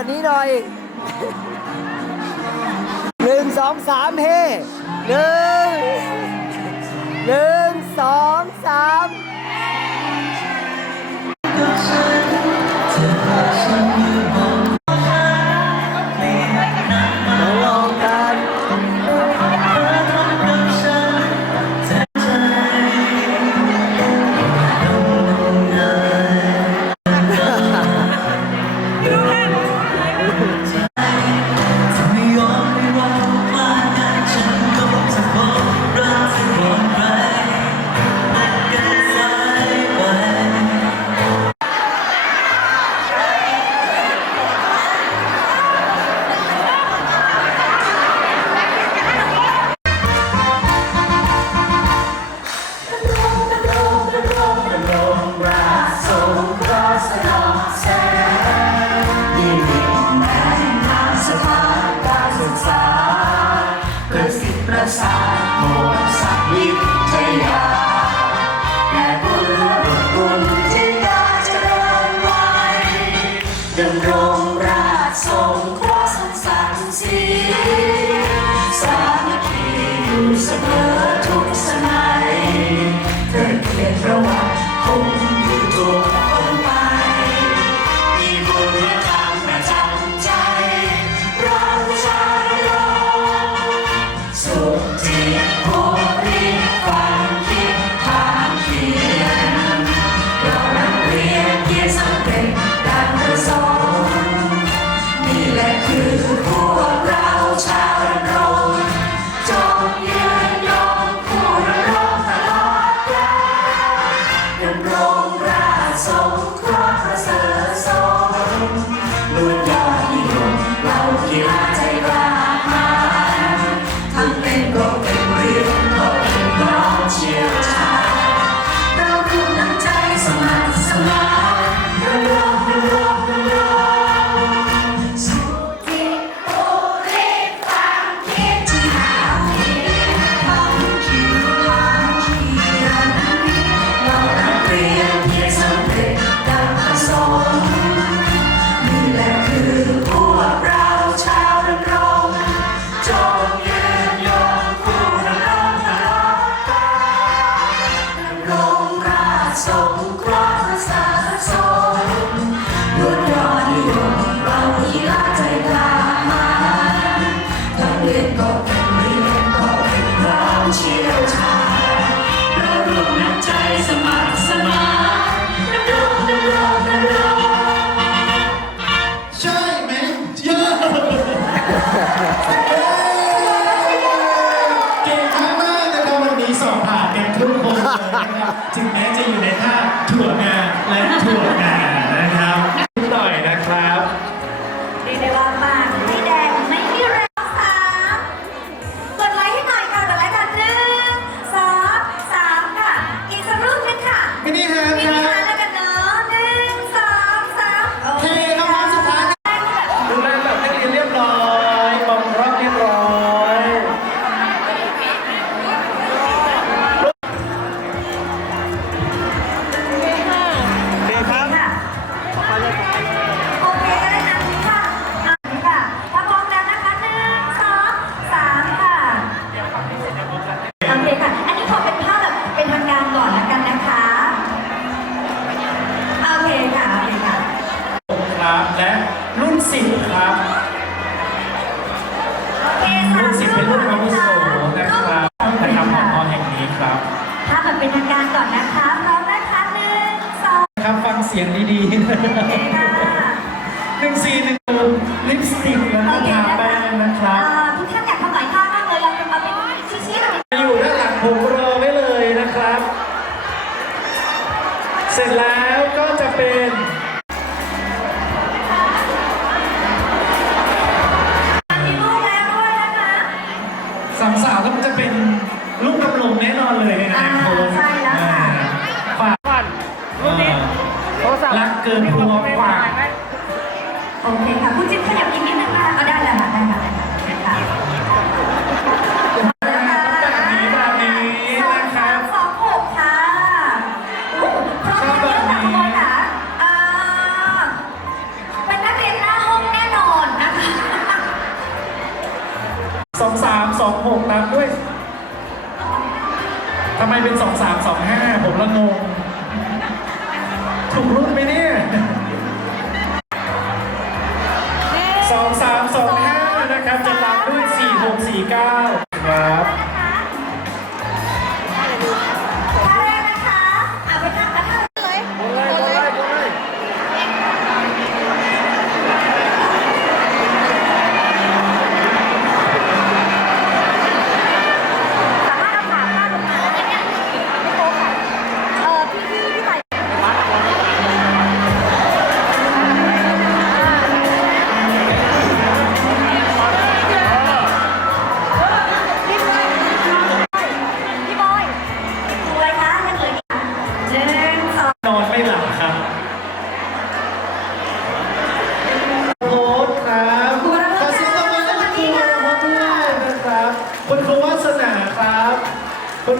่านี้หน่อยหนึ่งสองสามเฮหนึ่งหนึ่งสองสาม เก่งมากนะครับวันนี้สอบผ่านกันทุกคนเลยนะครับถึงแม้จะอยู่ใน สิบครับโอเคสาทธิ์เป็นลูกนองวุโสนะครับนะครับของมอแห่งนี้ครับ ถ้าแบบเป็นทางการก่อนนะคะพร้อมนะคะหนึ่งสองครับฟังเสียงดีๆ ค่ะ หนึ่งสี่หนึ่ง สองห้าผมละงง ถูกรุ่นไหมเนี่ยสองสามสองห้านะครับจะตามด้วยสี่หกสี่เก้า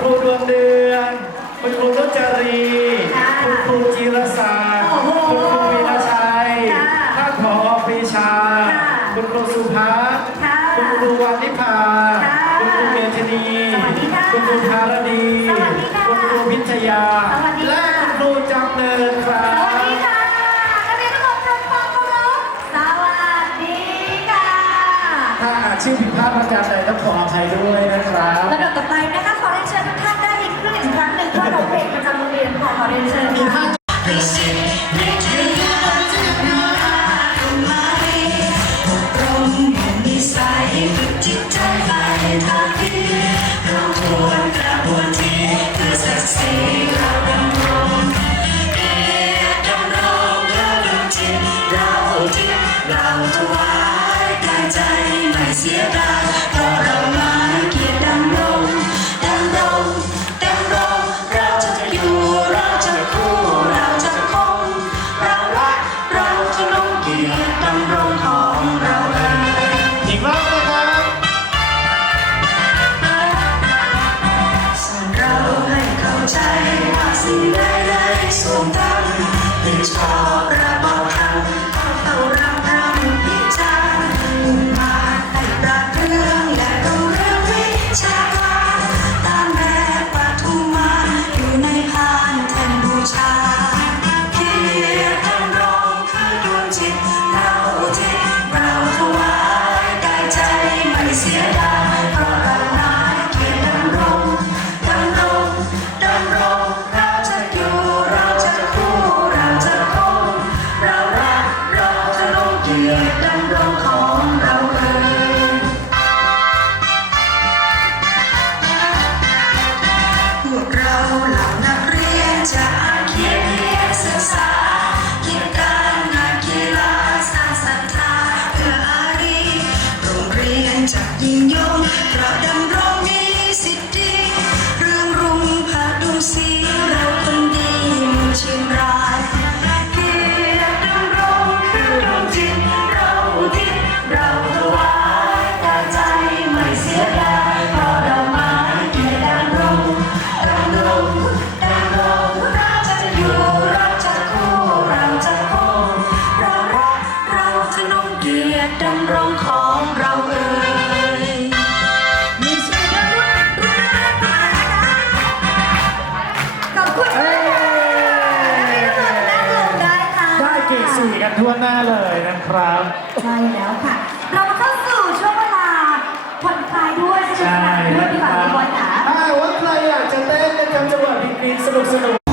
ครูดวงเดือน คุณครูนุจรีคุณครูจีรศักดิ์คุณครูวีรชัยค่ะท่านผอปีชา ค่ะคุณครูสุภาค่ะคุณครูวันิพาค่ะคุณครูเมธนีค่ะคุณครูภารดี สวัสดีค่ะคุณครูพิชยา สวัสดีค่ะ และคุณครูจำเนินครัสวัสบ ดีค่ะนักเรียนทุทำคามเคารพสวัสดีค่ะ ถ้าอาจชื่อผิดพลาดประการใดต้องขออภัยด้วยนะ Yeah. time. เพลงสนุกสนุก